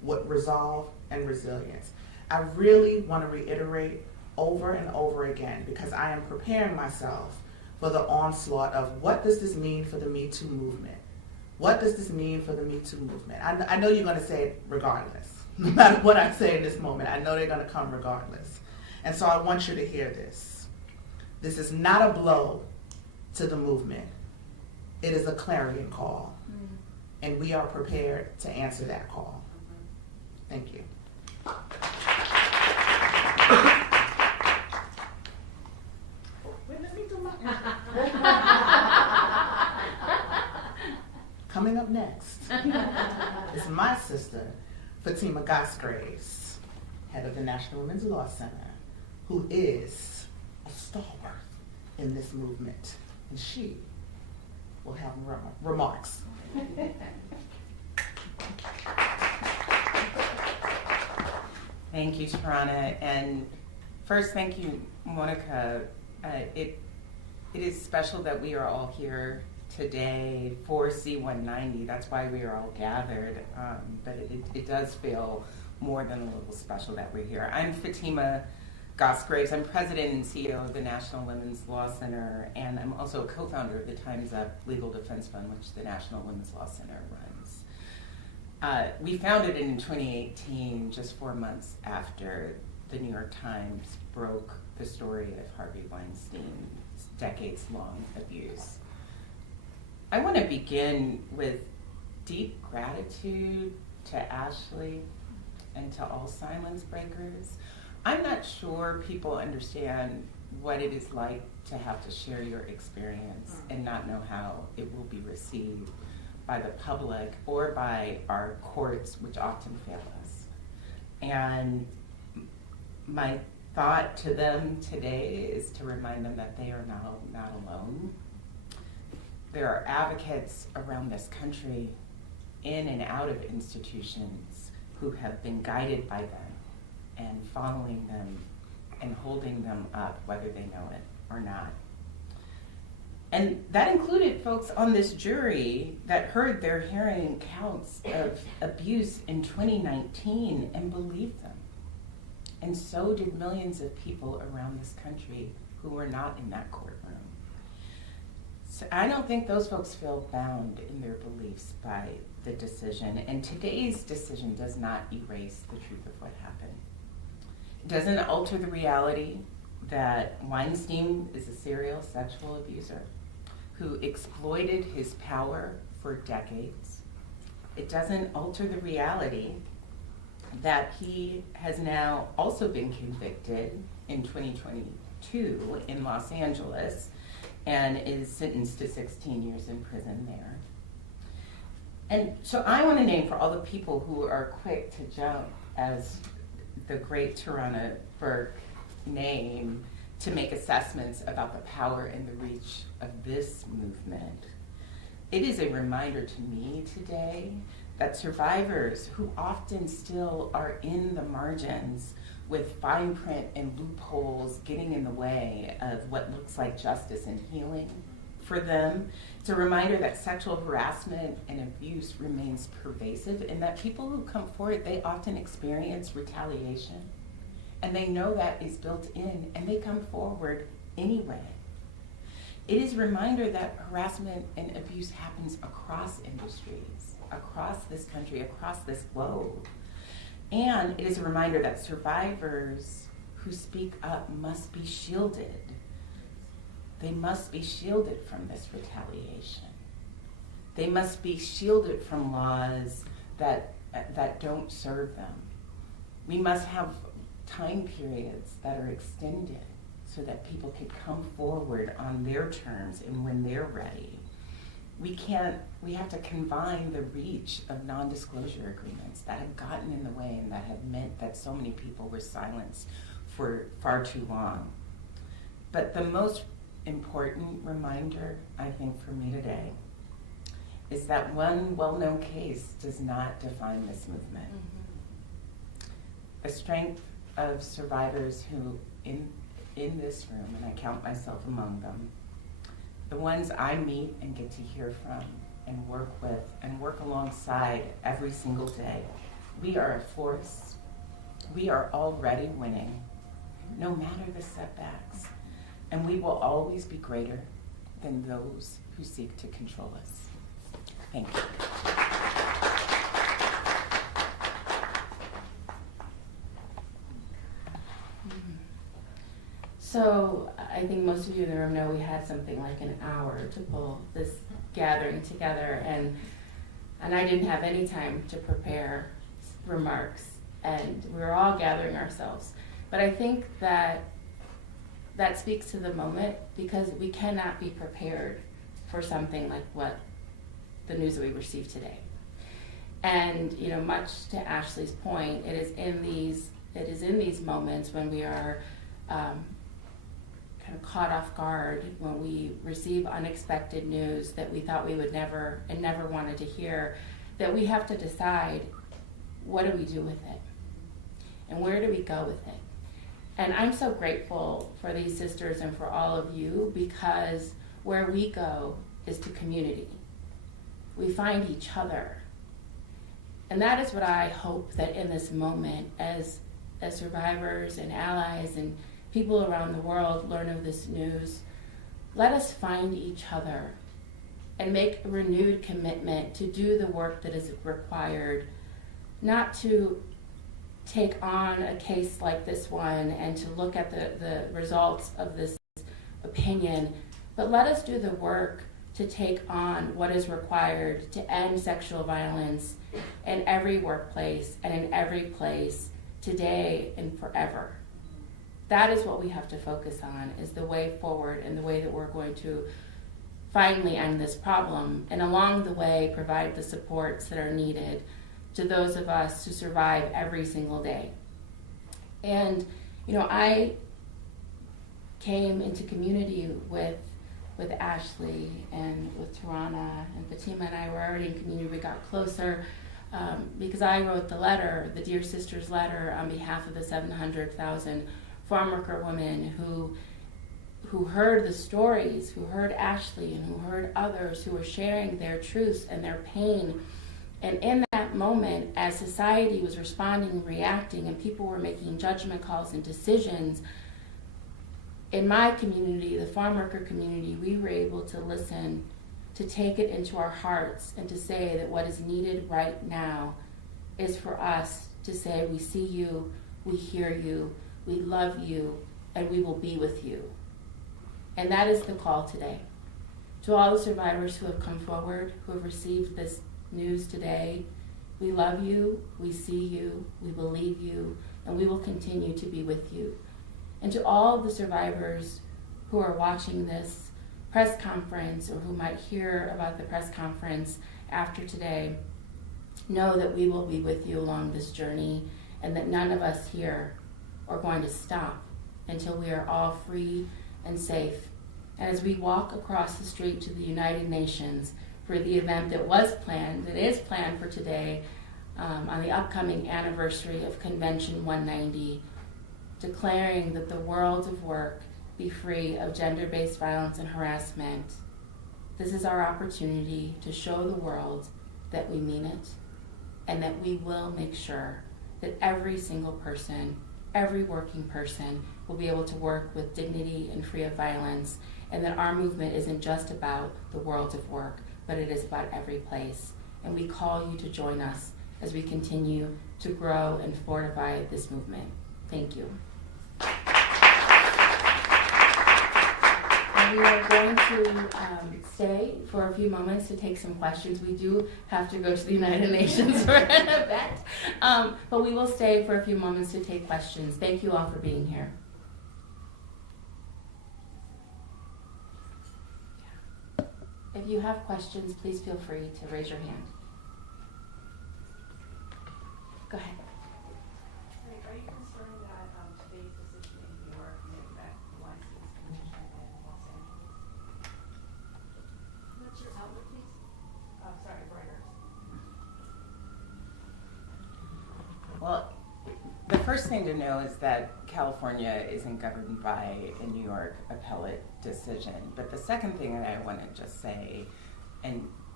with resolve and resilience. I really want to reiterate over and over again, because I am preparing myself for the onslaught of what does this mean for the Me Too movement? What does this mean for the Me Too movement? I know you're going to say it regardless. No matter what I say in this moment, I know they're going to come regardless. And so I want you to hear this. This is not a blow to the movement. It is a clarion call. And we are prepared to answer that call. Thank you. Coming up next is my sister, Fatima Gosgraves, head of the National Women's Law Center, who is a stalwart in this movement. And she will have remarks. Thank you, Tarana. And first, thank you, Monica. It is special that we are all here today for C-190. That's why we are all gathered. But it does feel more than a little special that we're here. I'm Fatima Gosgraves. I'm president and CEO of the National Women's Law Center, and I'm also a co-founder of the Time's Up Legal Defense Fund, which the National Women's Law Center runs. We founded it in 2018, just 4 months after the New York Times broke the story of Harvey Weinstein's decades-long abuse. I want to begin with deep gratitude to Ashley and to all silence breakers. I'm not sure people understand what it is like to have to share your experience and not know how it will be received by the public or by our courts, which often fail us. And my thought to them today is to remind them that they are not alone. There are advocates around this country, in and out of institutions, who have been guided by them and following them and holding them up, whether they know it or not. And that included folks on this jury that heard their hearing counts of abuse in 2019 and believed them. And so did millions of people around this country who were not in that courtroom. So I don't think those folks feel bound in their beliefs by the decision. And today's decision does not erase the truth of what happened. It doesn't alter the reality that Weinstein is a serial sexual abuser who exploited his power for decades. It doesn't alter the reality that he has now also been convicted in 2022 in Los Angeles and is sentenced to 16 years in prison there. And so I want to name, for all the people who are quick to jump, as the great Tarana Burke name, to make assessments about the power and the reach of this movement. It is a reminder to me today that survivors who often still are in the margins with fine print and loopholes getting in the way of what looks like justice and healing for them, it's a reminder that sexual harassment and abuse remains pervasive, and that people who come forward, they often experience retaliation. And they know that is built in, and they come forward anyway. It is a reminder that harassment and abuse happens across industries, across this country, across this globe. And it is a reminder that survivors who speak up must be shielded. They must be shielded from this retaliation. They must be shielded from laws that don't serve them. We must have time periods that are extended so that people can come forward on their terms and when they're ready. We have to confine the reach of non-disclosure agreements that have gotten in the way and that have meant that so many people were silenced for far too long. But the most important reminder, I think, for me today is that one well-known case does not define this movement. The strength of survivors who, in this room, and I count myself among them, the ones I meet and get to hear from and work with and work alongside every single day, We are a force. We are already winning, no matter the setbacks. And we will always be greater than those who seek to control us. Thank you. So I think most of you in the room know we had something like an hour to pull this gathering together, and I didn't have any time to prepare remarks, and we were all gathering ourselves. But I think that speaks to the moment, because we cannot be prepared for something like what the news that we received today. And much to Ashley's point, it is in these moments when we are kind of caught off guard, when we receive unexpected news that we thought we would never wanted to hear, that we have to decide, what do we do with it? And where do we go with it? And I'm so grateful for these sisters and for all of you, because where we go is to community. We find each other. And that is what I hope that in this moment, as survivors and allies and people around the world learn of this news, let us find each other and make a renewed commitment to do the work that is required, not to take on a case like this one and to look at the results of this opinion, but let us do the work to take on what is required to end sexual violence in every workplace and in every place, today and forever. That is what we have to focus on, is the way forward and the way that we're going to finally end this problem, and along the way provide the supports that are needed to those of us who survive every single day. And I came into community with Ashley and with Tarana, and Fatima and I were already in community. We got closer because I wrote the letter, the Dear Sisters letter, on behalf of the 700,000 farm worker women who heard the stories, who heard Ashley and who heard others who were sharing their truths and their pain. And in that moment, as society was responding and reacting and people were making judgment calls and decisions, in my community, the farm worker community, we were able to listen, to take it into our hearts, and to say that what is needed right now is for us to say, we see you, we hear you, we love you, and we will be with you. And that is the call today. To all the survivors who have come forward, who have received this news today, we love you, we see you, we believe you, and we will continue to be with you. And to all the survivors who are watching this press conference, or who might hear about the press conference after today, know that we will be with you along this journey, and that none of us here are going to stop until we are all free and safe. And as we walk across the street to the United Nations for the event that is planned for today, on the upcoming anniversary of Convention 190, declaring that the world of work be free of gender-based violence and harassment, this is our opportunity to show the world that we mean it, and that we will make sure that every single person, every working person, will be able to work with dignity and free of violence, and that our movement isn't just about the world of work, but it is about every place. And we call you to join us as we continue to grow and fortify this movement. Thank you. And we are going to stay for a few moments to take some questions. We do have to go to the United Nations for an event, but we will stay for a few moments to take questions. Thank you all for being here. If you have questions, please feel free to raise your hand. Go ahead. Are you concerned that today's decision in New York may affect Weinstein's conviction in Los Angeles? What's your outlet, please? Sorry, Reuters. Well, the first thing to know is that California isn't governed by a New York appellate decision. But the second thing that I want to just say, and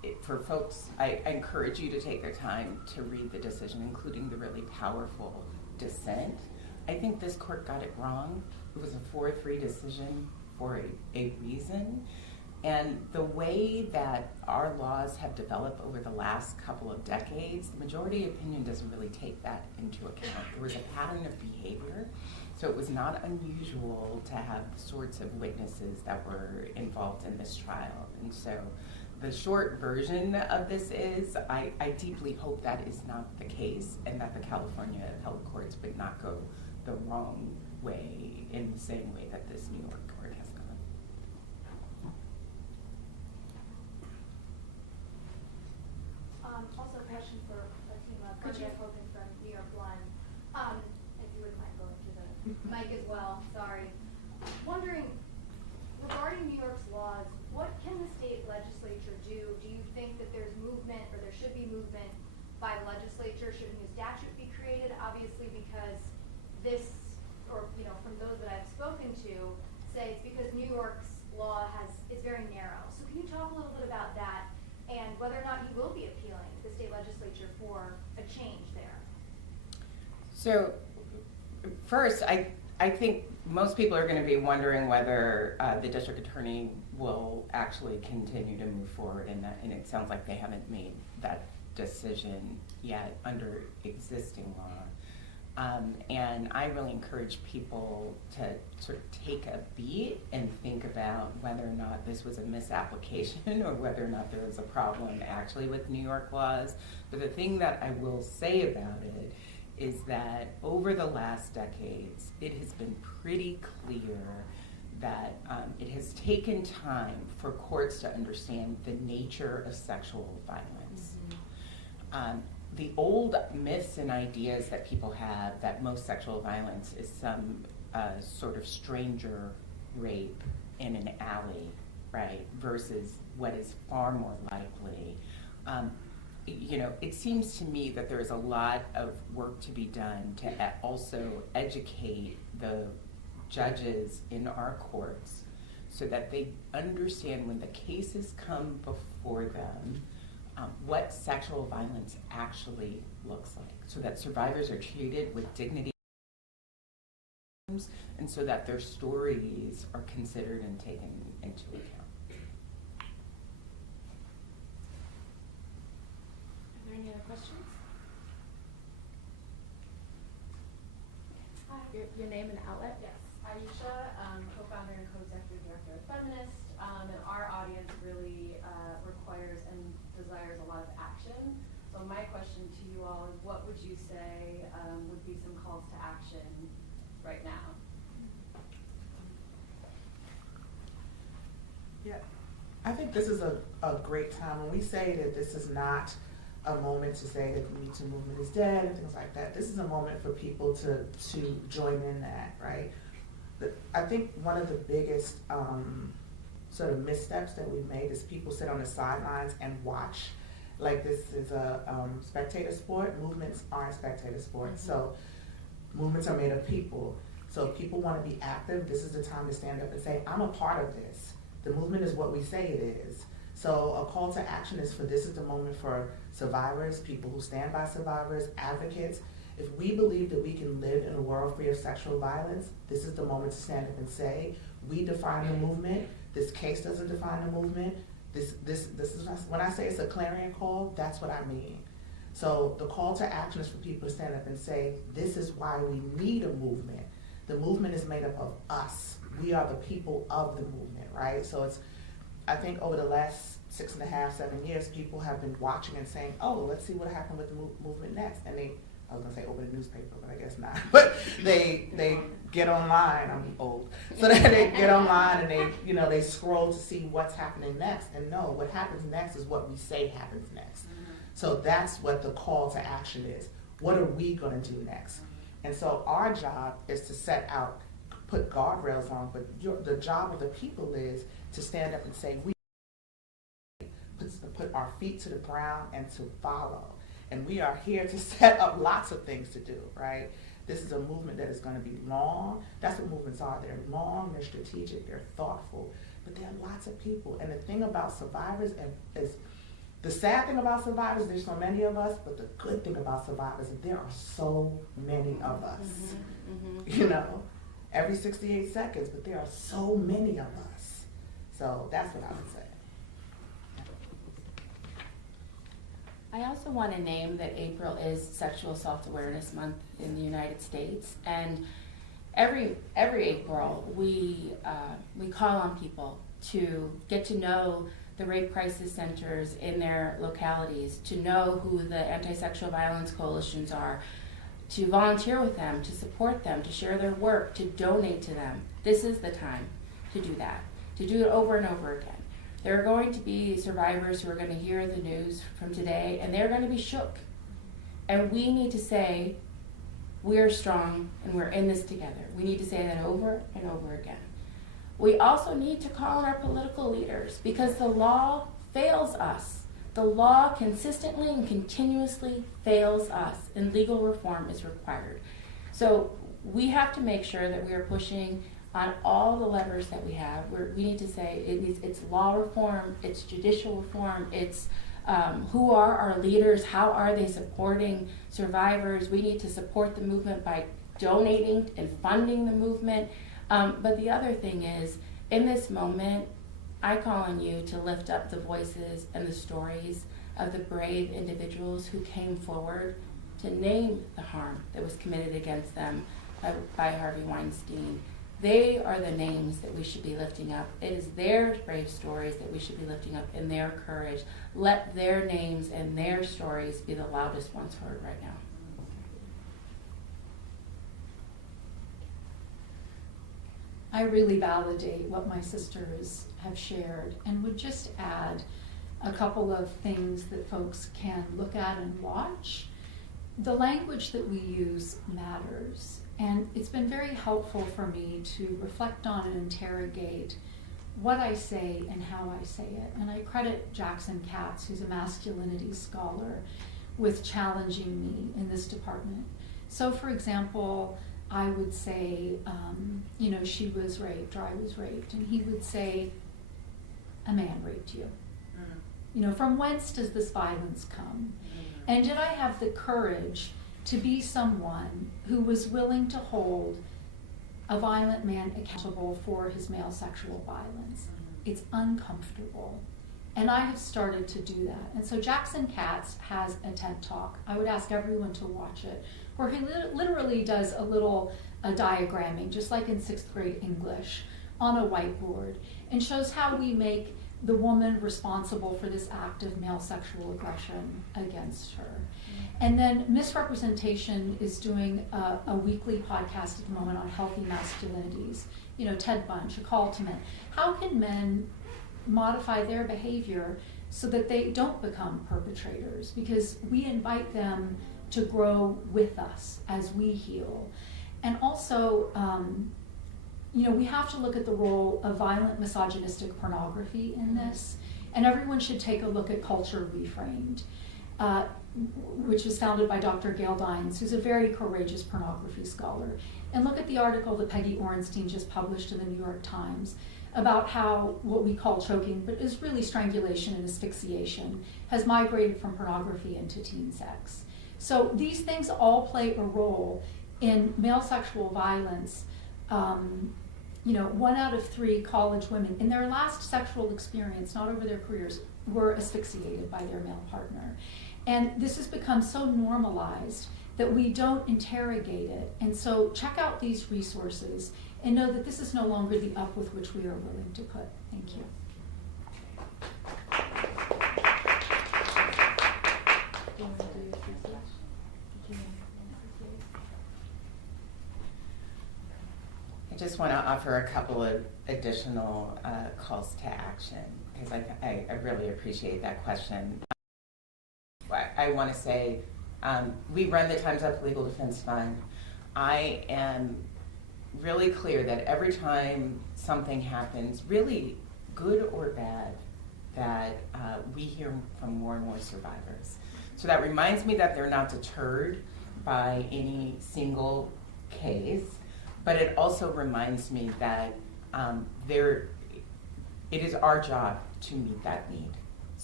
for folks, I encourage you to take the time to read the decision, including the really powerful dissent. I think this court got it wrong. It was a 4-3 decision for a reason. And the way that our laws have developed over the last couple of decades, the majority opinion doesn't really take that into account. There was a pattern of behavior, so it was not unusual to have the sorts of witnesses that were involved in this trial. And so the short version of this is, I deeply hope that is not the case, and that the California appellate courts would not go the wrong way in the same way that this New York court has gone. Also a question for Fatima. Could you- From New York One. If you wouldn't mind going to the mic as well, sorry. Wondering, regarding New York's laws, what can the state legislature do? Do you think that there's movement, or there should be movement by the legislature? Should a new statute be created? Obviously, because this, or from those that I've spoken to, say it's because New York's law is very narrow. So can you talk a little bit about that, and whether or not you will be appealing to the state legislature for a change there? So first, I think most people are going to be wondering whether the district attorney will actually continue to move forward in that, and it sounds like they haven't made that decision yet under existing law. And I really encourage people to sort of take a beat and think about whether or not this was a misapplication or whether or not there was a problem actually with New York laws. But the thing that I will say about it is that over the last decades, it has been pretty clear that it has taken time for courts to understand the nature of sexual violence. The old myths and ideas that people have that most sexual violence is some sort of stranger rape in an alley, right, versus what is far more likely. It seems to me that there is a lot of work to be done to also educate the judges in our courts so that they understand when the cases come before them what sexual violence actually looks like, so that survivors are treated with dignity and so that their stories are considered and taken into account. Are there any other questions? Hi. Your name and outlet? Yes, Aisha, co-founder and co-executive director of Feminist, and our audience really requires and desires a lot of action. So my question to you all is, what would you say would be some calls to action right now? Yeah, I think this is a great time. When we say that this is not a moment to say that the Me Too movement is dead and things like that, this is a moment for people to join in that, right? But I think one of the biggest sort of missteps that we've made is people sit on the sidelines and watch. Like this is a spectator sport. Movements aren't spectator sports. Mm-hmm. So movements are made of people. So if people want to be active, this is the time to stand up and say, I'm a part of this. The movement is what we say it is. So a call to action is this is the moment for survivors, people who stand by survivors, advocates. If we believe that we can live in a world free of sexual violence, this is the moment to stand up and say, we define the movement. This case doesn't define the movement. This is when I say it's a clarion call, that's what I mean. So the call to action is for people to stand up and say, this is why we need a movement. The movement is made up of us. We are the people of the movement, right? So I think over the last 6.5, 7 years, people have been watching and saying, oh, well, let's see what happened with the movement next. And I was gonna say over the newspaper, but I guess not. But they get online, I'm old. So they get online and they scroll to see what's happening next. And no, what happens next is what we say happens next. So that's what the call to action is. What are we gonna do next? And so our job is to set out, put guardrails on, but the job of the people is to stand up and say, we put our feet to the ground and to follow. And we are here to set up lots of things to do, right? This is a movement that is going to be long. That's what movements are. They're long, they're strategic, they're thoughtful, but there are lots of people. And the thing about survivors is The sad thing about survivors, there's so many of us, but the good thing about survivors is there are so many of us. You know, every 68 seconds, but there are so many of us. So that's what I would say. I also want to name that April is Sexual Assault Awareness Month in the United States, and every April we call on people to get to know the rape crisis centers in their localities, to know who the anti-sexual violence coalitions are, to volunteer with them, to support them, to share their work, to donate to them. This is the time to do that, to do it over and over again. There are going to be survivors who are going to hear the news from today, and they're going to be shook. And we need to say, we're strong and we're in this together. We need to say that over and over again. We also need to call on our political leaders, because the law fails us. The law consistently and continuously fails us, and legal reform is required. So we have to make sure that we are pushing on all the levers that we have. We need to say it's law reform, it's judicial reform, it's who are our leaders, how are they supporting survivors. We need to support the movement by donating and funding the movement. But the other thing is, in this moment, I call on you to lift up the voices and the stories of the brave individuals who came forward to name the harm that was committed against them by Harvey Weinstein. They are the names that we should be lifting up. It is their brave stories that we should be lifting up, and their courage. Let their names and their stories be the loudest ones heard right now. I really validate what my sisters have shared, and would just add a couple of things that folks can look at and watch. The language that we use matters, and it's been very helpful for me to reflect on and interrogate what I say and how I say it. And I credit Jackson Katz, who's a masculinity scholar, with challenging me in this department. So for example, I would say, she was raped, or I was raped, and he would say, a man raped you. From whence does this violence come? And did I have the courage to be someone who was willing to hold a violent man accountable for his male sexual violence? It's uncomfortable. And I have started to do that. And so Jackson Katz has a TED Talk. I would ask everyone to watch it, where he literally does a little diagramming, just like in 6th grade English, on a whiteboard, and shows how we make the woman responsible for this act of male sexual aggression against her. And then Misrepresentation is doing a weekly podcast at the moment on healthy masculinities. Ted Bunch, A Call to Men. How can men modify their behavior so that they don't become perpetrators? Because we invite them to grow with us as we heal. And also, we have to look at the role of violent misogynistic pornography in this. And everyone should take a look at Culture Reframed, which was founded by Dr. Gail Dines, who's a very courageous pornography scholar. And look at the article that Peggy Orenstein just published in the New York Times about how what we call choking, but is really strangulation and asphyxiation, has migrated from pornography into teen sex. So these things all play a role in male sexual violence. 1 out of 3 college women in their last sexual experience, not over their careers, were asphyxiated by their male partner. And this has become so normalized that we don't interrogate it. And so check out these resources and know that this is no longer the up with which we are willing to put. Thank you. I just want to offer a couple of additional calls to action, because I really appreciate that question. I want to say, we run the Time's Up Legal Defense Fund. I am really clear that every time something happens, really good or bad, that we hear from more and more survivors. So that reminds me that they're not deterred by any single case, but it also reminds me that it is our job to meet that need.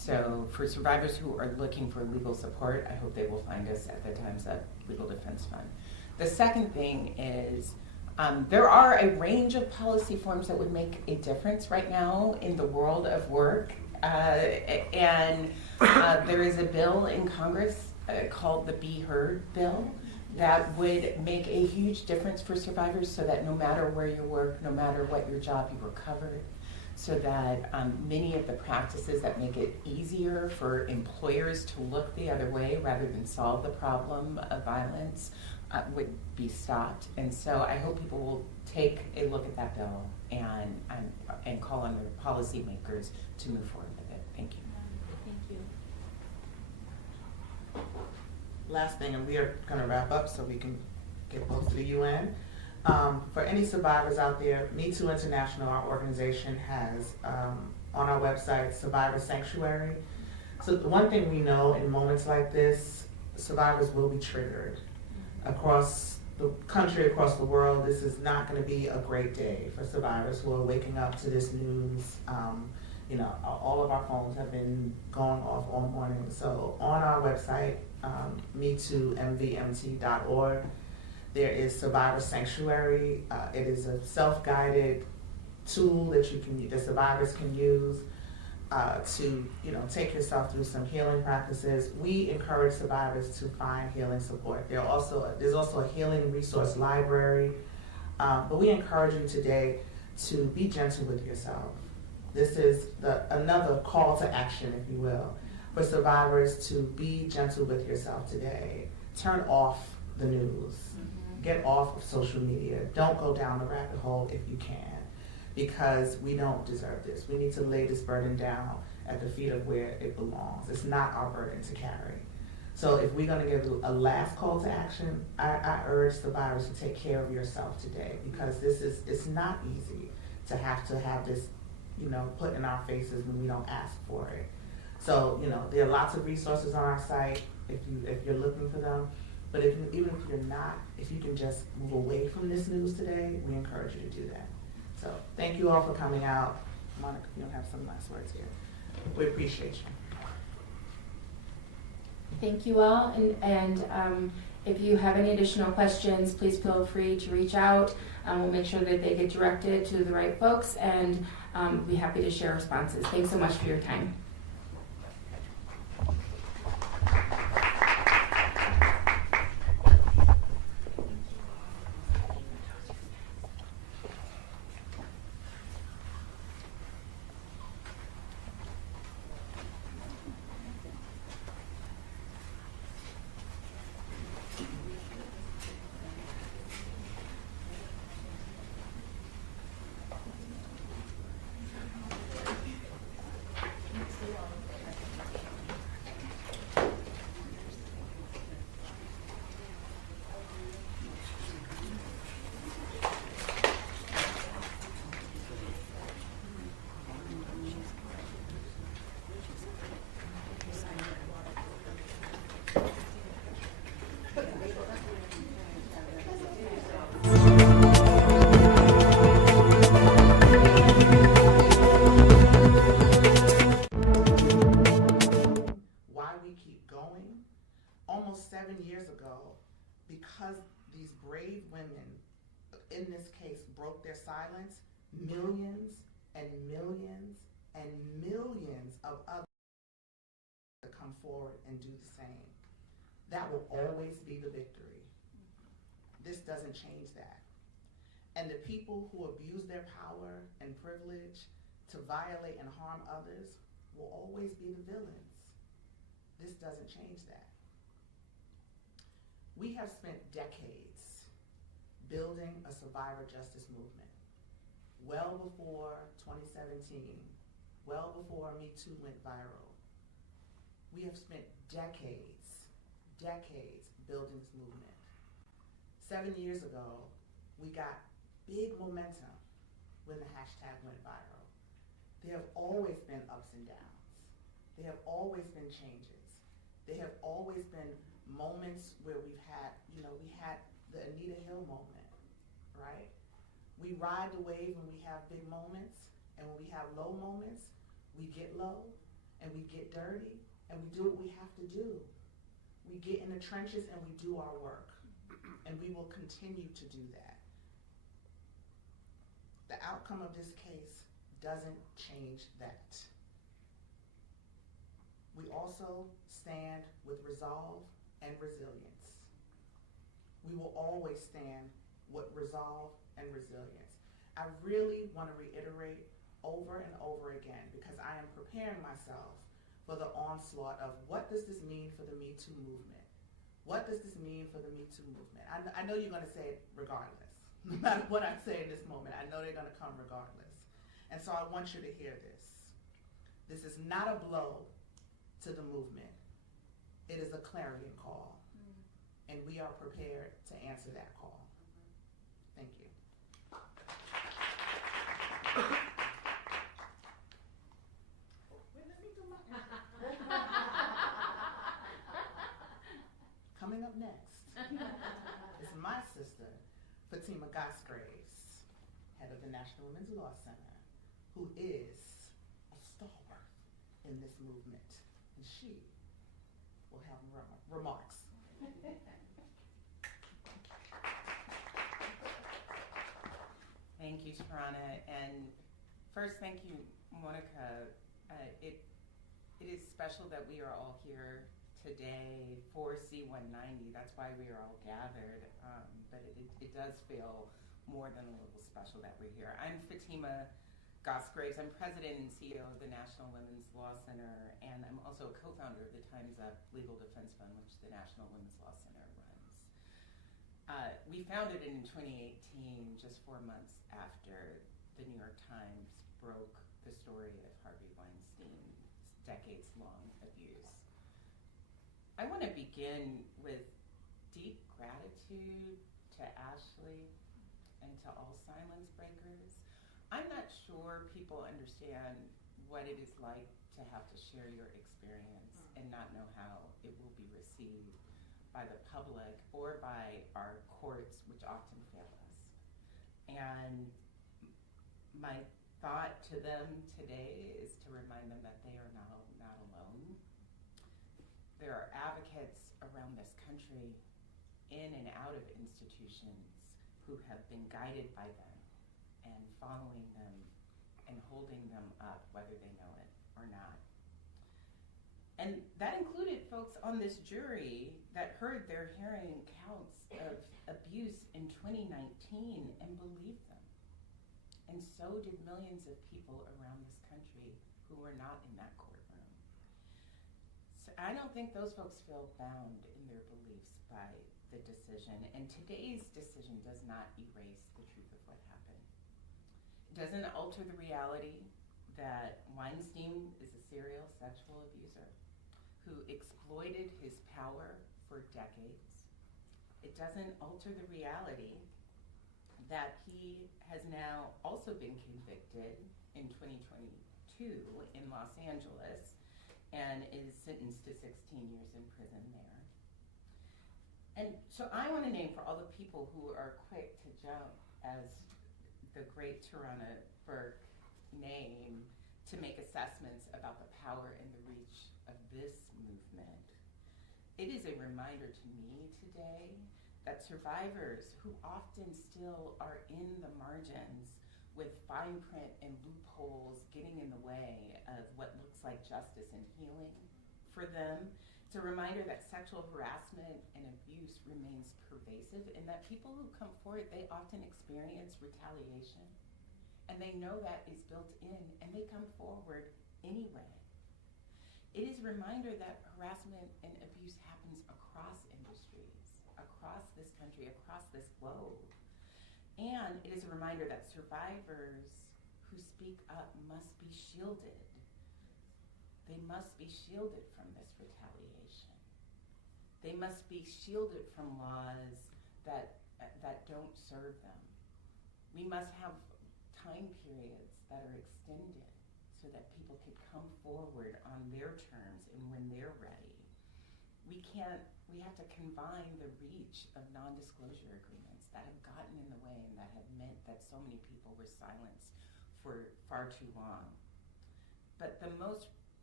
So for survivors who are looking for legal support, I hope they will find us at the Time's Up Legal Defense Fund. The second thing is there are a range of policy forms that would make a difference right now in the world of work. And there is a bill in Congress called the Be Heard bill that would make a huge difference for survivors, so that no matter where you work, no matter what your job, you were covered. So that many of the practices that make it easier for employers to look the other way rather than solve the problem of violence would be stopped. And so I hope people will take a look at that bill and call on their policymakers to move forward with it. Thank you. Thank you. Last thing, and we are going to wrap up so we can get close to the UN. For any survivors out there, Me Too International, our organization, has on our website Survivor Sanctuary. So the one thing we know in moments like this, survivors will be triggered. Across the country, across the world, this is not going to be a great day for survivors who are waking up to this news. You know, all of our phones have been going off all morning. So on our website, me2mvmt.org, there is Survivor Sanctuary. It is a self-guided tool that that survivors can use to, you know, take yourself through some healing practices. We encourage survivors to find healing support. There's also a healing resource library, but we encourage you today to be gentle with yourself. This is another call to action, if you will, for survivors to be gentle with yourself today. Turn off the news. Get off of social media. Don't go down the rabbit hole if you can, because we don't deserve this. We need to lay this burden down at the feet of where it belongs. It's not our burden to carry. So if we're going to give a last call to action, I urge survivors to take care of yourself today, because it's not easy to have this, you know, put in our faces when we don't ask for it. So, you know, there are lots of resources on our site if you're looking for them. But even if you're not, if you can just move away from this news today, we encourage you to do that. So thank you all for coming out. Monica, you'll have some last words here. We appreciate you. Thank you all, and if you have any additional questions, please feel free to reach out. We'll make sure that they get directed to the right folks, and we'll be happy to share responses. Thanks so much for your time. Almost 7 years ago, because these brave women, in this case, broke their silence, millions and millions and millions of others to come forward and do the same. That will always be the victory. This doesn't change that. And the people who abuse their power and privilege to violate and harm others will always be the villains. This doesn't change that. We have spent decades building a survivor justice movement. Well before 2017, well before Me Too went viral. We have spent decades building this movement. 7 years ago, we got big momentum when the hashtag went viral. There have always been ups and downs. There have always been changes. There have always been moments where we had the Anita Hill moment, right? We ride the wave when we have big moments, and when we have low moments, we get low, and we get dirty and we do what we have to do. We get in the trenches and we do our work, and we will continue to do that. The outcome of this case doesn't change that. We also stand with resolve and resilience. We will always stand with resolve and resilience. I really want to reiterate over and over again, because I am preparing myself for the onslaught of what does this mean for the Me Too movement? What does this mean for the Me Too movement? I know you're going to say it regardless. No matter what I say in this moment, I know they're going to come regardless. And so I want you to hear this. This is not a blow to the movement. It is a clarion call. And we are prepared to answer that call. Thank you. Coming up next is my sister, Fatima Gosgraves, head of the National Women's Law Center, who is a stalwart in this movement. And she will have remarks. Thank you, Tarana. And first, thank you, Monica. It is special that we are all here today for C-190. That's why we are all gathered. But it does feel more than a little special that we're here. I'm Fatima Gosgraves. I'm president and CEO of the National Women's Law Center, and I'm also a co-founder of the Time's Up Legal Defense Fund, which the National Women's Law Center runs. We founded it in 2018, just 4 months after the New York Times broke the story of Harvey Weinstein's decades-long abuse. I want to begin with deep gratitude to Ashley and to all silence breakers. I'm not sure people understand what it is like to have to share your experience and not know how it will be received by the public or by our courts, which often fail us. And my thought to them today is to remind them that they are not alone. There are advocates around this country, in and out of institutions, who have been guided by them and following them and holding them up, whether they know it or not. And that included folks on this jury that heard their hearing counts of abuse in 2019 and believed them. And so did millions of people around this country who were not in that courtroom. So I don't think those folks feel bound in their beliefs by the decision. And today's decision does not erase the truth of what happened. It doesn't alter the reality that Weinstein is a serial sexual abuser who exploited his power for decades. It doesn't alter the reality that he has now also been convicted in 2022 in Los Angeles and is sentenced to 16 years in prison there. And so I want to name for all the people who are quick to jump, as the great Tarana Burke name, to make assessments about the power and the reach of this movement. It is a reminder to me today that survivors who often still are in the margins with fine print and loopholes getting in the way of what looks like justice and healing for them. It's a reminder that sexual harassment and abuse remains pervasive, and that people who come forward, they often experience retaliation. And they know that is built in, and they come forward anyway. It is a reminder that harassment and abuse happens across industries, across this country, across this globe. And it is a reminder that survivors who speak up must be shielded. They must be shielded from this retaliation. They must be shielded from laws that don't serve them. We must have time periods that are extended so that people can come forward on their terms and when they're ready. We have to confine the reach of non-disclosure agreements that have gotten in the way and that have meant that so many people were silenced for far too long. But the most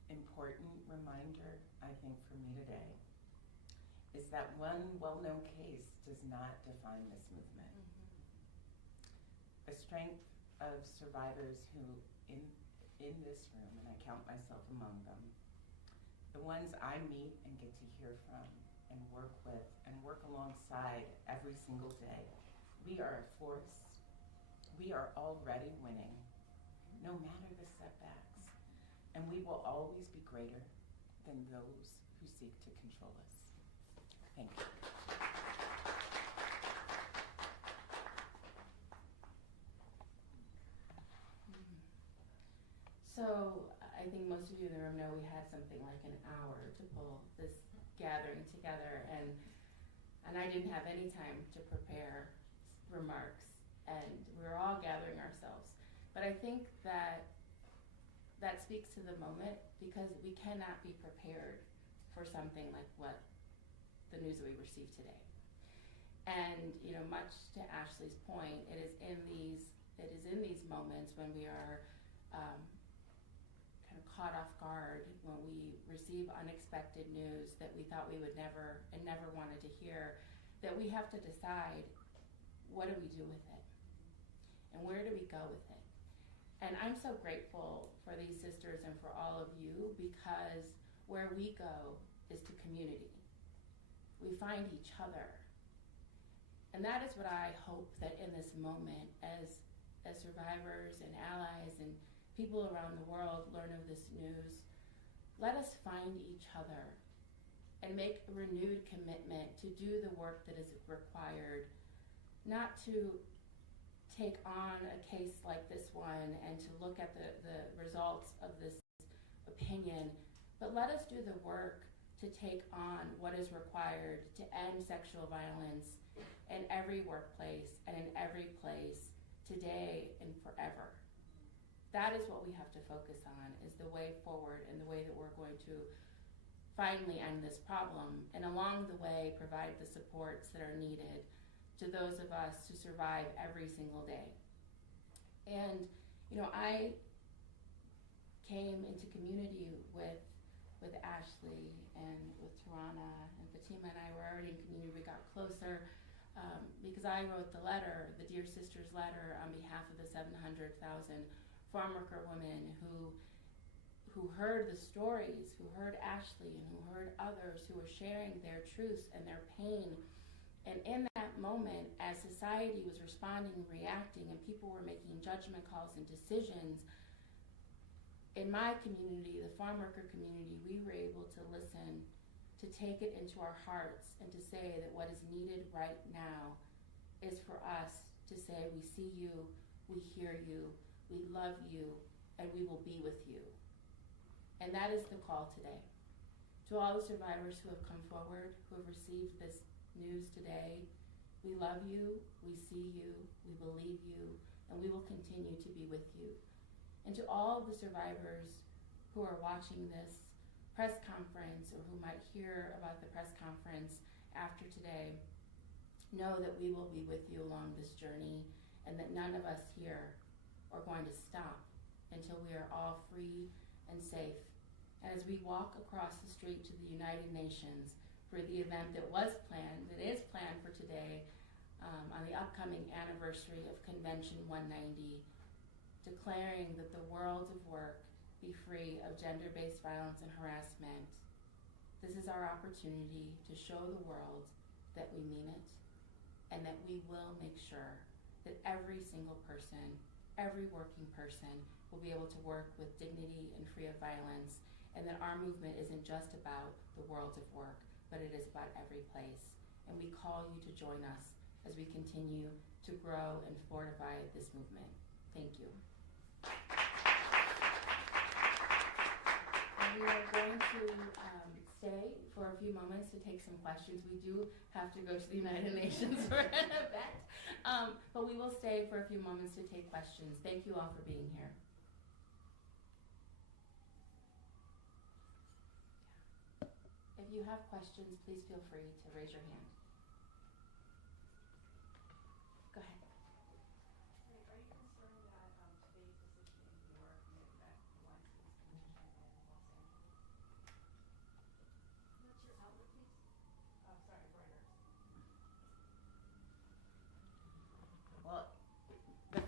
important reminder, I think, for me today is that one well-known case does not define this movement. The strength of survivors who, in this room, and I count myself among them, the ones I meet and get to hear from and work with and work alongside every single day, we are a force. We are already winning, no matter the setbacks. And we will always be greater than those who seek to control us. Thank you. So I think most of you in the room know we had something like an hour to pull this gathering together, and I didn't have any time to prepare remarks, and we were all gathering ourselves. But I think that speaks to the moment, because we cannot be prepared for something like what the news that we received today. And much to Ashley's point, it is in these moments when we are kind of caught off guard, when we receive unexpected news that we thought we would never wanted to hear, that we have to decide, what do we do with it? And where do we go with it? And I'm so grateful for these sisters and for all of you, because where we go is to community. We find each other. And that is what I hope that in this moment, as survivors and allies and people around the world learn of this news, let us find each other and make a renewed commitment to do the work that is required, not to take on a case like this one and to look at the results of this opinion, but let us do the work to take on what is required to end sexual violence in every workplace and in every place, today and forever. That is what we have to focus on, is the way forward and the way that we're going to finally end this problem, and along the way provide the supports that are needed to those of us who survive every single day. And I came into community with Ashley and with Tarana, and Fatima and I were already in community. We got closer because I wrote the letter, the Dear Sisters letter, on behalf of the 700,000 farm worker women who heard the stories, who heard Ashley and who heard others who were sharing their truths and their pain. And in that moment, as society was responding and reacting and people were making judgment calls and decisions, in my community, the farm worker community, we were able to listen, to take it into our hearts, and to say that what is needed right now is for us to say, we see you, we hear you, we love you, and we will be with you. And that is the call today. To all the survivors who have come forward, who have received this news today, we love you, we see you, we believe you, and we will continue to be with you. And to all the survivors who are watching this press conference, or who might hear about the press conference after today, know that we will be with you along this journey, and that none of us here are going to stop until we are all free and safe. And as we walk across the street to the United Nations for the event that is planned for today, on the upcoming anniversary of Convention 190, declaring that the world of work be free of gender-based violence and harassment, this is our opportunity to show the world that we mean it, and that we will make sure that every single person, every working person, will be able to work with dignity and free of violence, and that our movement isn't just about the world of work, but it is about every place. And we call you to join us as we continue to grow and fortify this movement. Thank you. And we are going to stay for a few moments to take some questions. We do have to go to the United Nations for an event, but we will stay for a few moments to take questions. Thank you all for being here. If you have questions, please feel free to raise your hand. Go ahead. Are you concerned that today's decision in New York may affect the Weinstein's position in Los Angeles?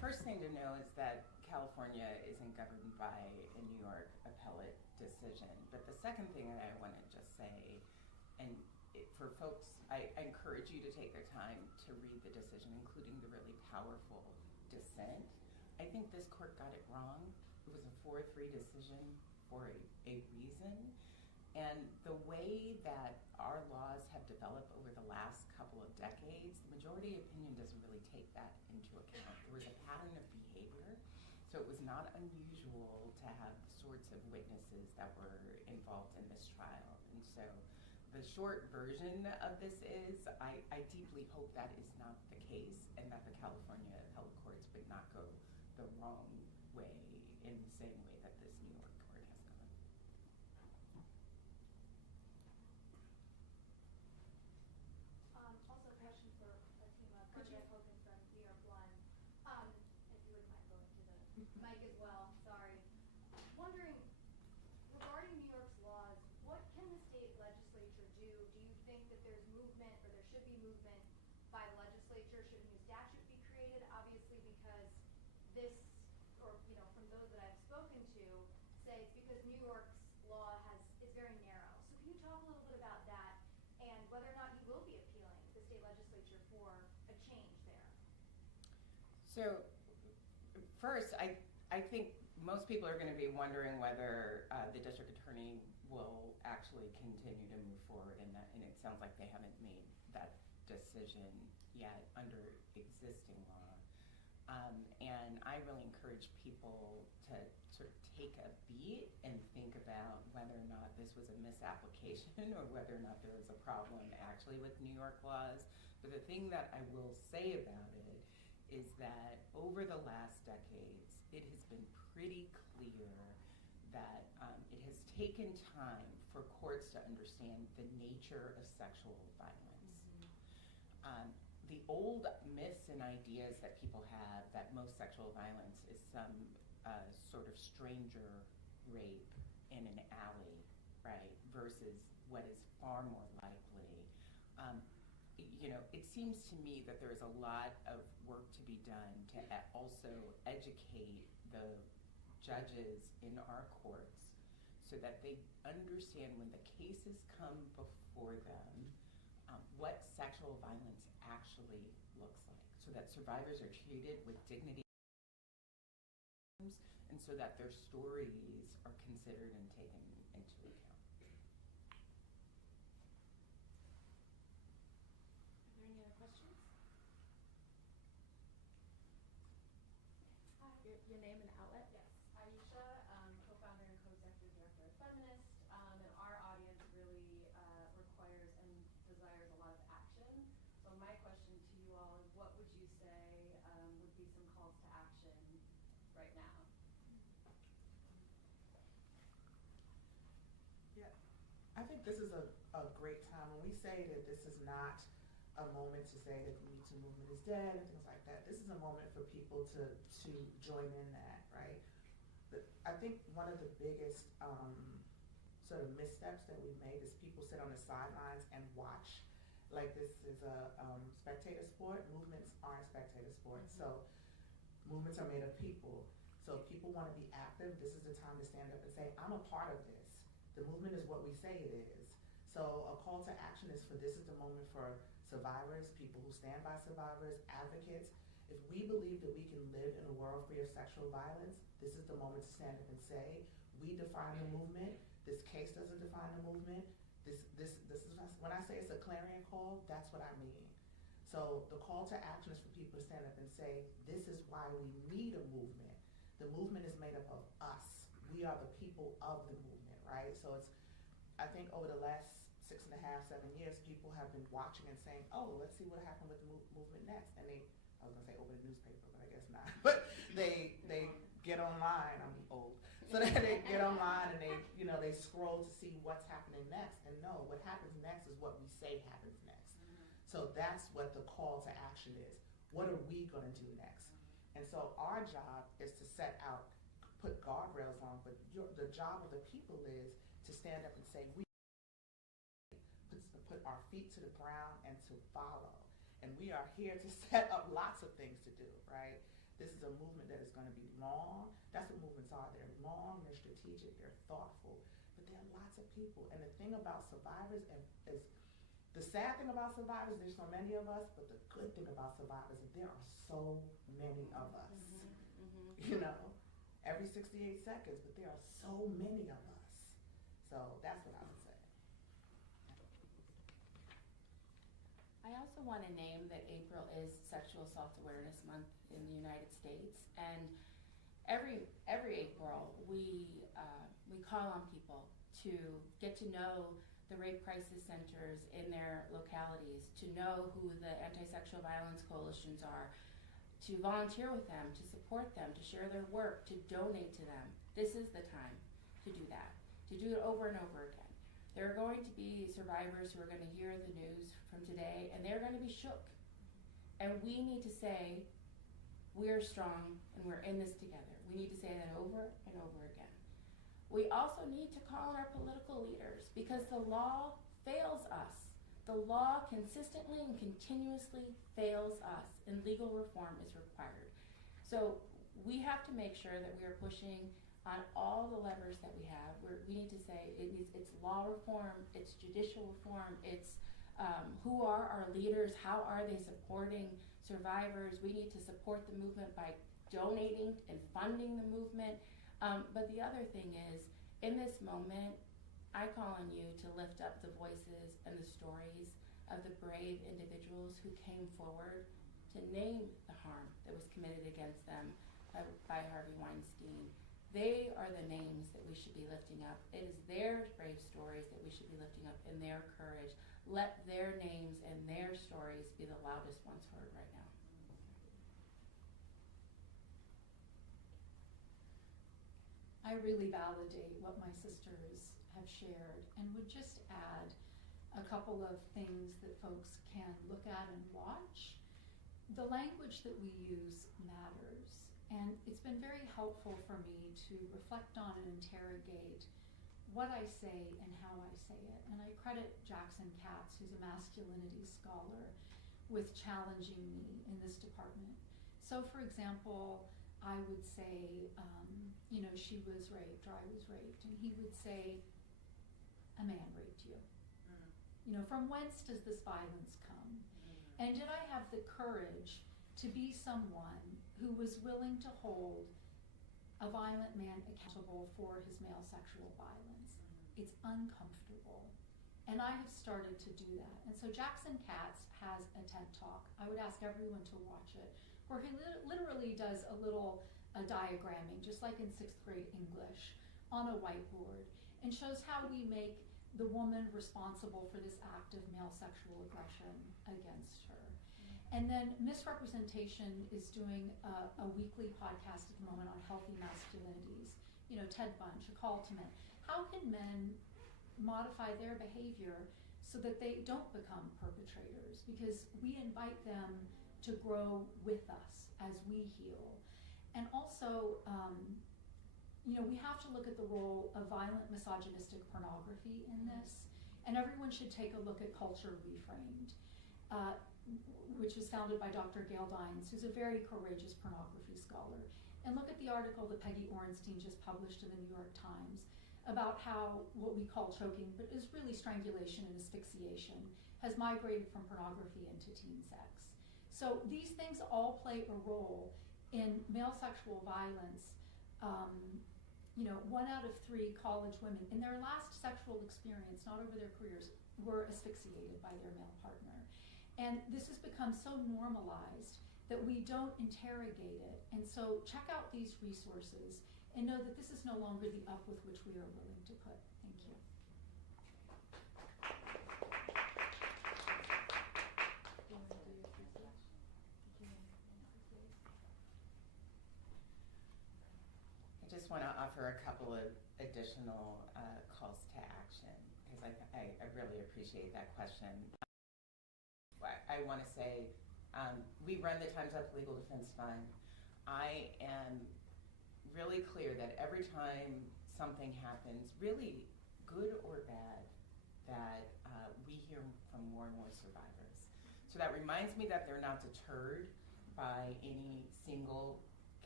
first thing to know is that California isn't governed by a New York appellate decision. But the second thing that I want to just say, and for folks, I encourage you to take the time to read the decision, including the really powerful dissent. I think this court got it wrong. It was a 4-3 decision for a reason. And the way that our laws have developed over the last couple of decades, the majority opinion doesn't really take that into account. There was a pattern of behavior, so it was not unusual to have the sorts of witnesses that were involved in this trial. And so the short version of this is, I deeply hope that is not the case and that the California appellate courts would not go the wrong way in the same way that this New York court has gone. Also a question for Fatima. Could you- Margaret Hogan from New York One. If you wouldn't mind going to the mic as well, sorry. Wondering, regarding New York's laws, what can the state legislature do? Do you think that there's movement, or there should be movement by the legislature? Should a new statute be created? Obviously, because this, or from those that I've spoken to, say it's because New York's law is very narrow. So can you talk a little bit about that and whether or not you will be appealing to the state legislature for a change there? So first, I think most people are going to be wondering whether the district attorney will actually continue to move forward in that, and it sounds like they haven't made that decision yet under existing law. And I really encourage people to sort of take a beat and think about whether or not this was a misapplication or whether or not there was a problem actually with New York laws. But the thing that I will say about it is that over the last decades, it has been pretty clear that it has taken time for courts to understand the nature of sexual violence. The old myths and ideas that people have that most sexual violence is some sort of stranger rape in an alley, right, versus what is far more likely. It seems to me that there's a lot of work to be done to also educate the judges in our courts so that they understand when the cases come before them what sexual violence actually looks like, so that survivors are treated with dignity and so that their stories are considered and taken into account. Are there any other questions? Hi. Your name and outlet? Yes, Aisha, co-founder and co-executive director of Feminist, and our audience really requires and desires a lot of action. So my question to you all is, what would you say would be some calls to action right now? Yeah, I think this is a great time. When we say that this is not a moment to say that the Me Too movement is dead and things like that, this is a moment for people to join in that, right? I think one of the biggest sort of missteps that we've made is people sit on the sidelines and watch like this is a spectator sport. Movements aren't spectator sports. So movements are made of people. So if people want to be active, this is the time to stand up and say, I'm a part of this. The movement is what we say it is. So a call to action is this is the moment for survivors, people who stand by survivors, advocates. If we believe that we can live in a world free of sexual violence, this is the moment to stand up and say, we define the movement. This case doesn't define the movement. This is when I say it's a clarion call, that's what I mean. So the call to action is for people to stand up and say, this is why we need a movement. The movement is made up of us. We are the people of the movement, right? So I think over the last 6.5, 7 years, people have been watching and saying, oh, let's see what happened with the movement next. And I was gonna say open a newspaper, but I guess not. But they get online, I'm old. So they get online and they scroll to see what's happening next. And no, what happens next is what we say happens next. So that's what the call to action is. What are we gonna do next? And so our job is to put guardrails on, but the job of the people is to stand up and say, we put our feet to the ground and to follow. And we are here to set up lots of things to do, right? This is a movement that is going to be long. That's what movements are. They're long, they're strategic, they're thoughtful. But there are lots of people. And the thing about survivors is the sad thing about survivors, there's so many of us, but the good thing about survivors is there are so many of us. You know, every 68 seconds, but there are so many of us. So that's what I would say. I also want to name that April is Sexual Assault Awareness Month in the United States, and every April we call on people to get to know the rape crisis centers in their localities, to know who the anti-sexual violence coalitions are, to volunteer with them, to support them, to share their work, to donate to them. This is the time to do that, to do it over and over again. There are going to be survivors who are going to hear the news from today, and they're going to be shook. And we need to say, we're strong and we're in this together. We need to say that over and over again. We also need to call on our political leaders, because the law fails us. The law consistently and continuously fails us, and legal reform is required. So we have to make sure that we are pushing on all the levers that we have. We need to say it's law reform, it's judicial reform, it's who are our leaders, how are they supporting survivors. We need to support the movement by donating and funding the movement. But the other thing is, in this moment, I call on you to lift up the voices and the stories of the brave individuals who came forward to name the harm that was committed against them by Harvey Weinstein. They are the names that we should be lifting up. It is their brave stories that we should be lifting up, and their courage. Let their names and their stories be the loudest ones heard right now. I really validate what my sisters have shared, and would just add a couple of things that folks can look at and watch. The language that we use matters, and it's been very helpful for me to reflect on and interrogate what I say and how I say it. And I credit Jackson Katz, who's a masculinity scholar, with challenging me in this department. So for example, I would say, she was raped, or I was raped, and he would say, a man raped you. From whence does this violence come? And did I have the courage to be someone who was willing to hold a violent man accountable for his male sexual violence? It's uncomfortable. And I have started to do that. And so Jackson Katz has a TED Talk. I would ask everyone to watch it, where he literally does a diagramming, just like in 6th grade English, on a whiteboard, and shows how we make the woman responsible for this act of male sexual aggression against her. And then Misrepresentation is doing a weekly podcast at the moment on healthy masculinities. Ted Bunch, A Call to Men. How can men modify their behavior so that they don't become perpetrators? Because we invite them to grow with us as we heal. And also, we have to look at the role of violent misogynistic pornography in this. And everyone should take a look at Culture Reframed, which was founded by Dr. Gail Dines, who's a very courageous pornography scholar. And look at the article that Peggy Orenstein just published in the New York Times about how what we call choking, but is really strangulation and asphyxiation, has migrated from pornography into teen sex. So these things all play a role in male sexual violence. 1 out of 3 college women in their last sexual experience, not over their careers, were asphyxiated by their male partner. And this has become so normalized that we don't interrogate it. And so check out these resources and know that this is no longer the up with which we are willing to put. Thank you. I just want to offer a couple of additional calls to action, because I really appreciate that question. I want to say, we run the Time's Up Legal Defense Fund. I am really clear that every time something happens, really good or bad, that we hear from more and more survivors. So that reminds me that they're not deterred by any single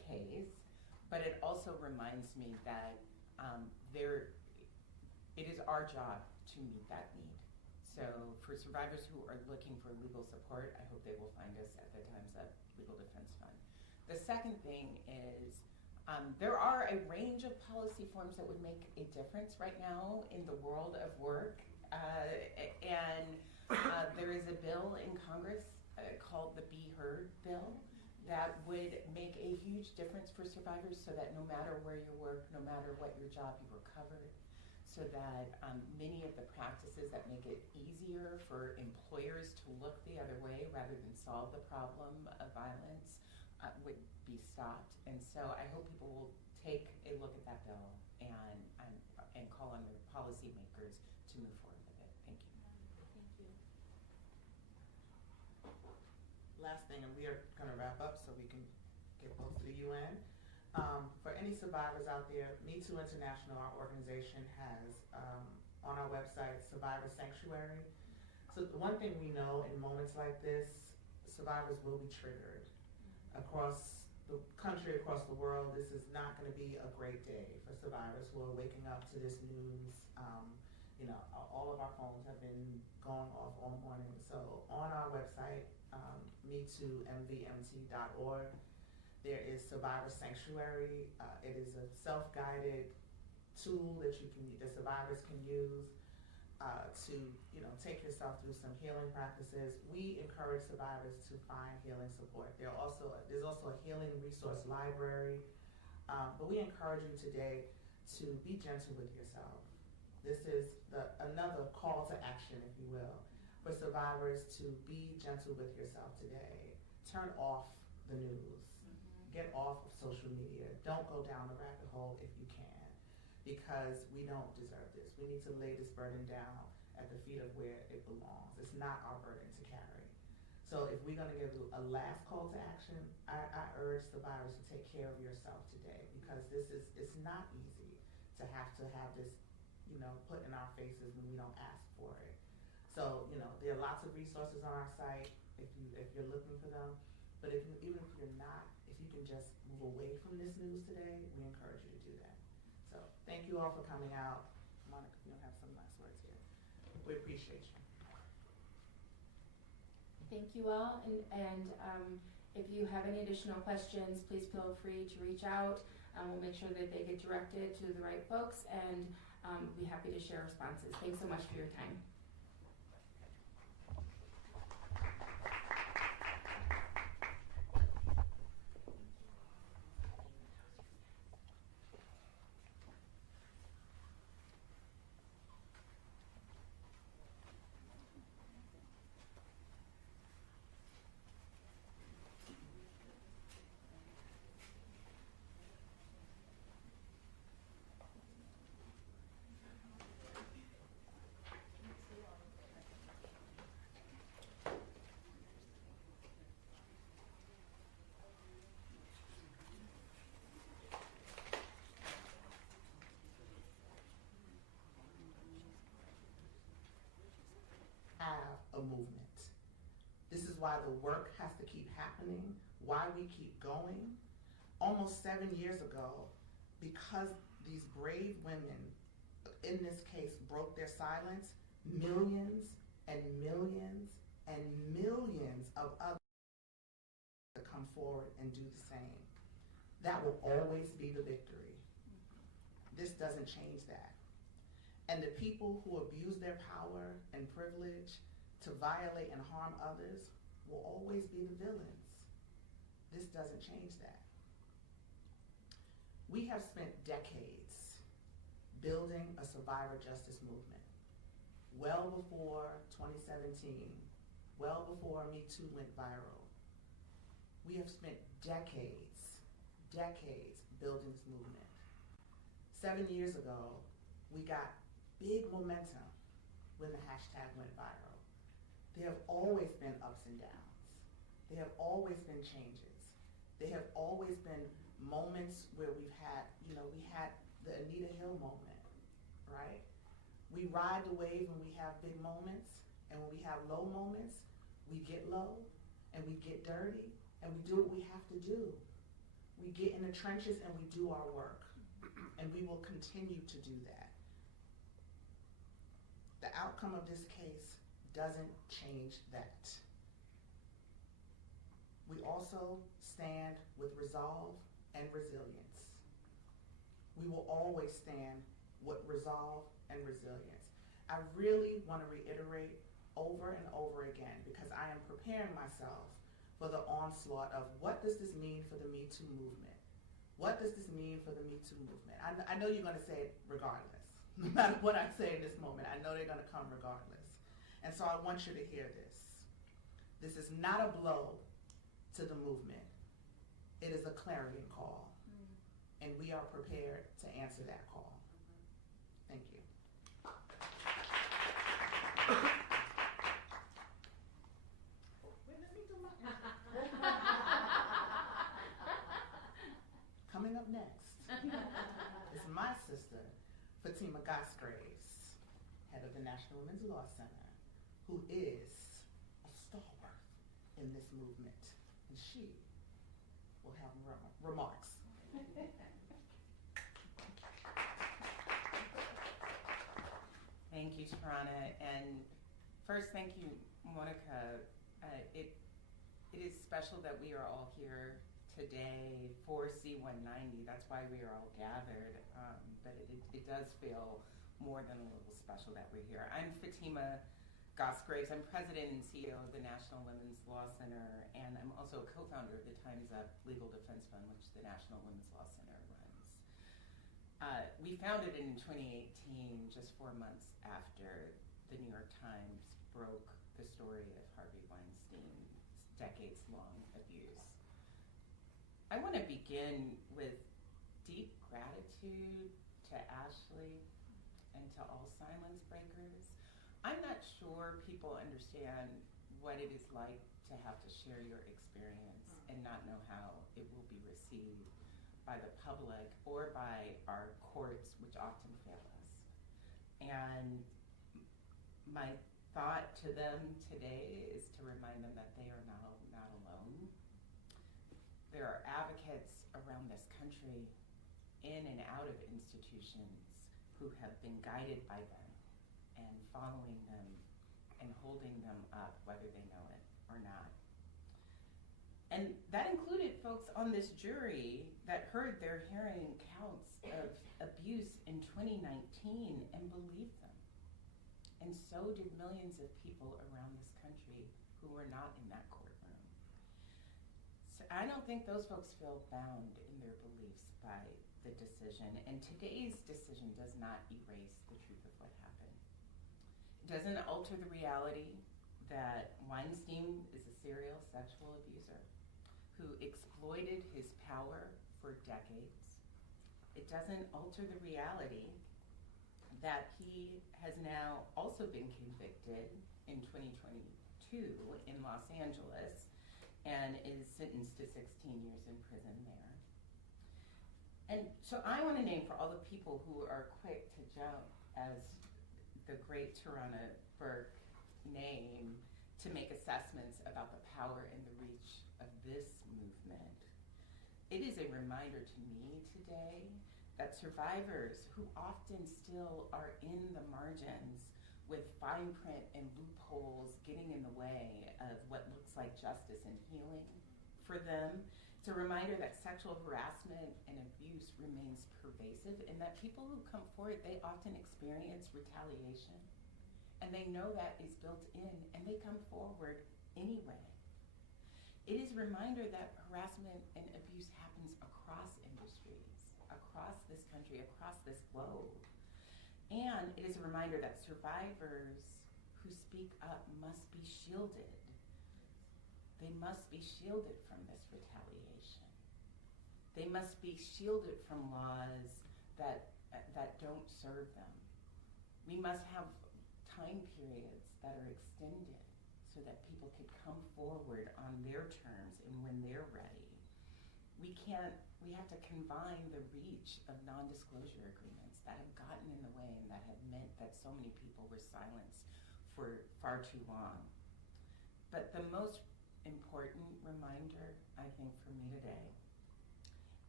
case, but it also reminds me that it is our job to meet that need. So for survivors who are looking for legal support, I hope they will find us at the Time's Up Legal Defense Fund. The second thing is there are a range of policy forms that would make a difference right now in the world of work. And there is a bill in Congress called the Be Heard bill that would make a huge difference for survivors, so that no matter where you work, no matter what your job, you were covered, so that many of the practices that make it easier for employers to look the other way rather than solve the problem of violence would be stopped. And so I hope people will take a look at that bill and call on their policymakers to move forward with it. Thank you. Thank you. Last thing, and we are going to wrap up so we can get folks to the UN. For any survivors out there, Me Too International, our organization, has on our website Survivor Sanctuary. So the one thing we know in moments like this, survivors will be triggered. Across the country, across the world, this is not going to be a great day for survivors who are waking up to this news. You know, all of our phones have been going off all morning. So on our website, me2mvmt.org, there is Survivor Sanctuary. It is a self-guided tool that the survivors can use to take yourself through some healing practices. We encourage survivors to find healing support. There's also a healing resource library, but we encourage you today to be gentle with yourself. This is another call to action, if you will, for survivors to be gentle with yourself today. Turn off the news. Get off of social media. Don't go down the rabbit hole if you can, because we don't deserve this. We need to lay this burden down at the feet of where it belongs. It's not our burden to carry. So if we're going to give a last call to action, I urge survivors to take care of yourself today, because it's not easy to have this, put in our faces when we don't ask for it. So, there are lots of resources on our site if you're looking for them. But even if you're not, if you can just move away from this news today, we encourage you to do that. So thank you all for coming out. Monica, if you don't have some last words here. We appreciate you. Thank you all, and if you have any additional questions, please feel free to reach out. We'll make sure that they get directed to the right folks, and we'll be happy to share responses. Thanks so much for your time. Have a movement. This is why the work has to keep happening, why we keep going. Almost 7 years ago, because these brave women, in this case, broke their silence, millions and millions and millions of others to come forward and do the same. That will always be the victory. This doesn't change that. And the people who abuse their power and privilege to violate and harm others will always be the villains. This doesn't change that. We have spent decades building a survivor justice movement. Well before 2017, well before Me Too went viral. We have spent decades building this movement. 7 years ago, we got big momentum when the hashtag went viral. There have always been ups and downs. There have always been changes. There have always been moments where we had the Anita Hill moment, right? We ride the wave when we have big moments, and when we have low moments, we get low, and we get dirty, and we do what we have to do. We get in the trenches and we do our work. And we will continue to do that. The outcome of this case doesn't change that. We also stand with resolve and resilience. We will always stand with resolve and resilience. I really want to reiterate over and over again, because I am preparing myself for the onslaught of what does this mean for the Me Too movement? What does this mean for the Me Too movement? I know you're going to say it regardless. No matter what I say in this moment, I know they're going to come regardless. And so I want you to hear this. This is not a blow to the movement. It is a clarion call. And we are prepared to answer that call. Thank you. Coming up next is my sister, Fatima Gosgraves, head of the National Women's Law Center, who is a stalwart in this movement. And she will have remarks. Thank you, Tarana. And first, thank you, Monica. It is special that we are all here today for C-190. That's why we are all gathered. But it does feel more than a little special that we're here. I'm Fatima Gosgraves. I'm president and CEO of the National Women's Law Center, and I'm also a co-founder of the Time's Up Legal Defense Fund, which the National Women's Law Center runs. We founded it in 2018, just 4 months after the New York Times broke the story of Harvey Weinstein's decades-long abuse. I want to begin with deep gratitude to Ashley and to all silence breakers. I'm not sure people understand what it is like to have to share your experience and not know how it will be received by the public or by our courts, which often fail us. And my thought to them today is to remind them that they are not alone. There are advocates around this country, in and out of institutions, who have been guided by them and following them and holding them up, whether they know it or not. And that included folks on this jury that heard their hearing counts of abuse in 2019 and believed them. And so did millions of people around this country who were not in that courtroom. So I don't think those folks feel bound in their beliefs by the decision. And today's decision does not erase the truth of what happened. It doesn't alter the reality that Weinstein is a serial sexual abuser who exploited his power for decades. It doesn't alter the reality that he has now also been convicted in 2022 in Los Angeles and is sentenced to 16 years in prison there. And so I want to name for all the people who are quick to jump, as the great Tarana Burke name, to make assessments about the power and the reach of this movement. It is a reminder to me today that survivors who often still are in the margins with fine print and loopholes getting in the way of what looks like justice and healing for them. It's a reminder that sexual harassment and abuse remains pervasive, and that people who come forward, they often experience retaliation. And they know that is built in, and they come forward anyway. It is a reminder that harassment and abuse happens across industries, across this country, across this globe. And it is a reminder that survivors who speak up must be shielded. They must be shielded from this retaliation. They must be shielded from laws that don't serve them. We must have time periods that are extended so that people could come forward on their terms and when they're ready. We have to confine the reach of non-disclosure agreements that have gotten in the way and that have meant that so many people were silenced for far too long. But the most important reminder, I think, for me today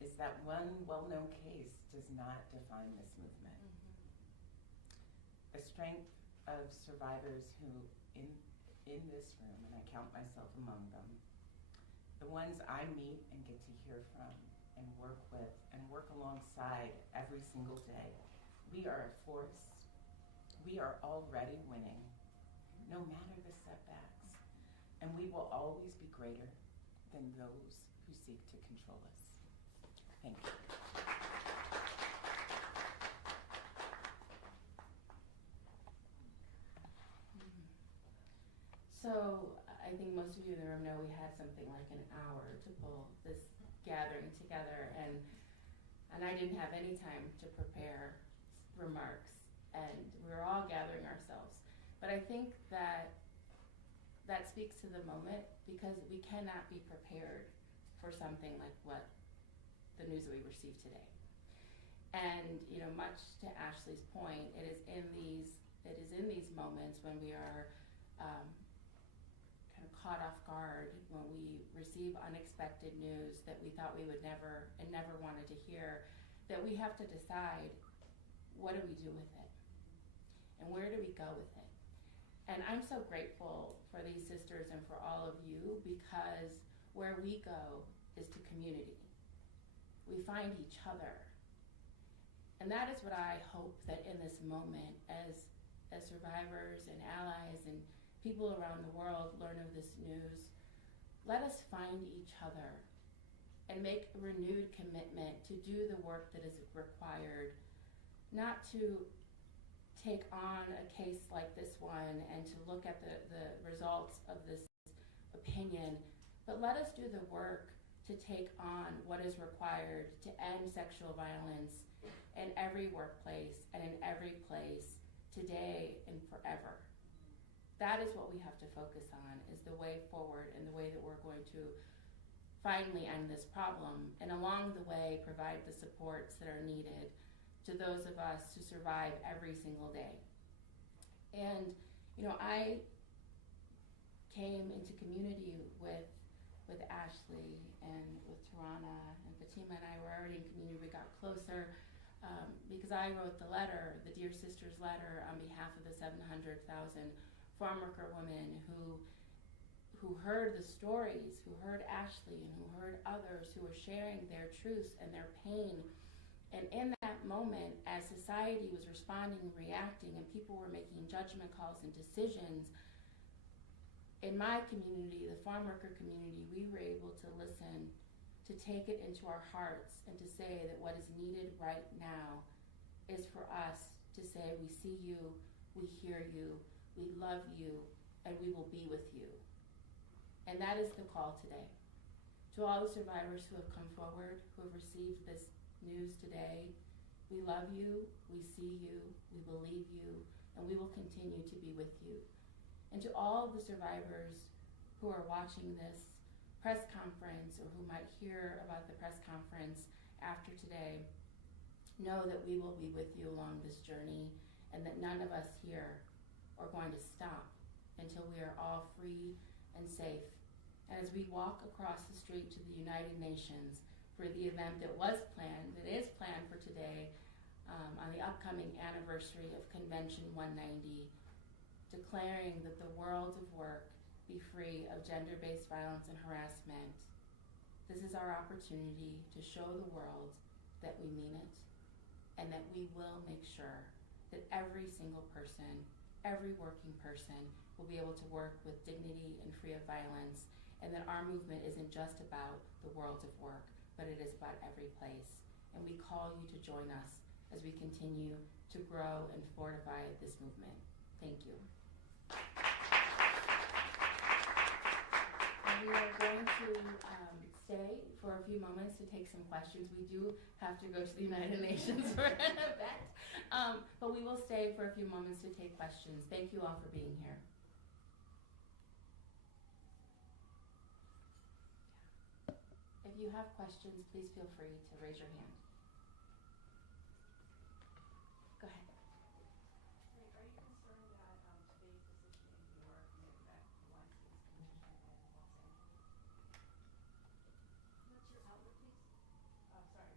is that one well-known case does not define this movement. The strength of survivors who in this room, and I count myself among them, the ones I meet and get to hear from and work with and work alongside every single day, we are a force. We are already winning, no matter the setbacks. And we will always be greater than those who seek to control us. Thank you. So I think most of you in the room know we had something like an hour to pull this gathering together, and I didn't have any time to prepare remarks, and we were all gathering ourselves. But I think that speaks to the moment, because we cannot be prepared for something like what the news that we received today. And much to Ashley's point, it is in these moments when we are kind of caught off guard, when we receive unexpected news that we thought we would never wanted to hear, that we have to decide, what do we do with it? And where do we go with it? And I'm so grateful for these sisters and for all of you, because where we go is to community. We find each other. And that is what I hope that in this moment, as survivors and allies and people around the world learn of this news, let us find each other and make a renewed commitment to do the work that is required, not to take on a case like this one and to look at the results of this opinion, but let us do the work to take on what is required to end sexual violence in every workplace and in every place, today and forever. That is what we have to focus on, is the way forward and the way that we're going to finally end this problem, and along the way provide the supports that are needed to those of us who survive every single day. And I came into community with Ashley and with Tarana, and Fatima and I were already in community. We got closer because I wrote the letter, the Dear Sisters letter, on behalf of the 700,000 farm worker women who heard the stories, who heard Ashley and who heard others who were sharing their truths and their pain. And in that moment, as society was responding and reacting and people were making judgment calls and decisions, in my community, the farm worker community, we were able to listen, to take it into our hearts, and to say that what is needed right now is for us to say, we see you, we hear you, we love you, and we will be with you. And that is the call today. To all the survivors who have come forward, who have received this news today, we love you, we see you, we believe you, and we will continue to be with you. And to all the survivors who are watching this press conference, or who might hear about the press conference after today, know that we will be with you along this journey, and that none of us here are going to stop until we are all free and safe. And as we walk across the street to the United Nations for the event that is planned for today, on the upcoming anniversary of Convention 190, declaring that the world of work be free of gender-based violence and harassment, this is our opportunity to show the world that we mean it, and that we will make sure that every single person, every working person, will be able to work with dignity and free of violence, and that our movement isn't just about the world of work, but it is about every place. And we call you to join us as we continue to grow and fortify this movement. Thank you. And we are going to stay for a few moments to take some questions. We do have to go to the United Nations for an event, but we will stay for a few moments to take questions. Thank you all for being here. If you have questions, please feel free to raise your hand. Go ahead. Are you concerned that today's decision in New York may affect the Weinstein's conviction in Los Angeles? What's your outlook, please? Sorry,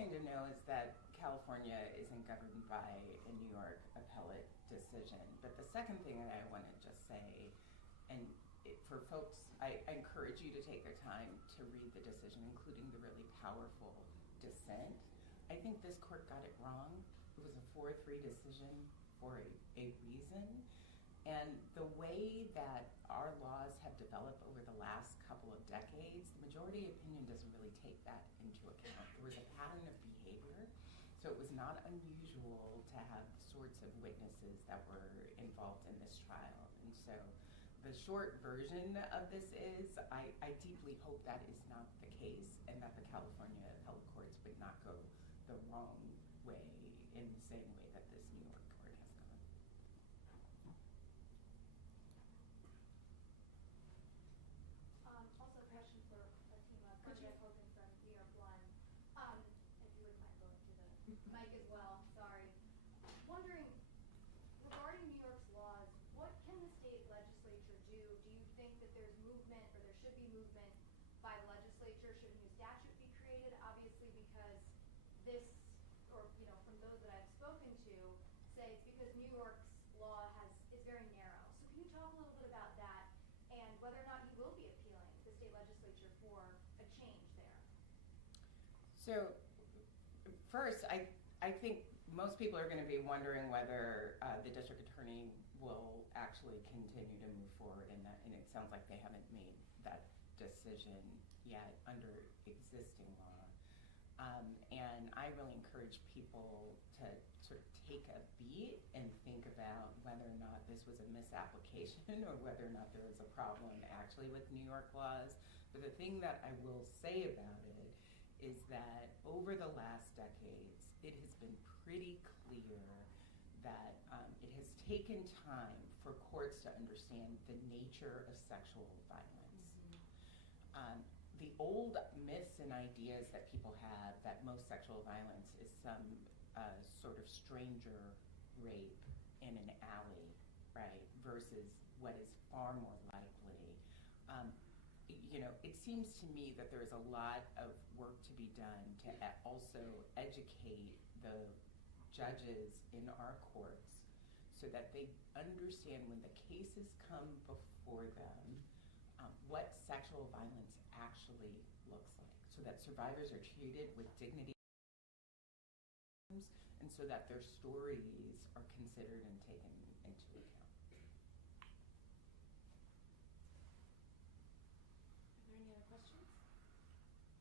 thing to know is that California isn't governed by a New York appellate decision. But the second thing that I want to just say, and for folks, I encourage you to take the time to read the decision, including the really powerful dissent. I think this court got it wrong. It was a 4-3 decision for a reason. And the way that our laws have developed over the last couple of decades, the majority opinion doesn't really take that into account. There was a pattern of behavior, so it was not unusual to have the sorts of witnesses that were involved in this trial. And so the short version of this is, I deeply hope that is not the case, and that the California appellate courts would not go the wrong way in the same way that this New York court has gone. Also a question for Fatima. Could you- Margaret Hogan from New York One. If you wouldn't mind going to the mic as well, sorry. Wondering, regarding New York's laws, what can the state legislature do? Do you think that there's movement, or there should be movement by the legislature? Should a new statute be created? Obviously, because this, or from those that I've spoken to, say it's because New York's law is very narrow. So can you talk a little bit about that, and whether or not you will be appealing to the state legislature for a change there? So first, I think most people are going to be wondering whether the district attorney will actually continue to move forward in that, and it sounds like they haven't made that decision yet under existing law. And I really encourage people to sort of take a beat and think about whether or not this was a misapplication or whether or not there was a problem actually with New York laws. But the thing that I will say about it is that over the last decades, it has been pretty clear that it has taken time for courts to understand the nature of sexual violence. The old myths and ideas that people have that most sexual violence is some sort of stranger rape in an alley, right, versus what is far more likely. It seems to me that there's a lot of work to be done to also educate the judges in our courts so that they understand when the cases come before them what sexual violence actually looks like, so that survivors are treated with dignity and so that their stories are considered and taken into account.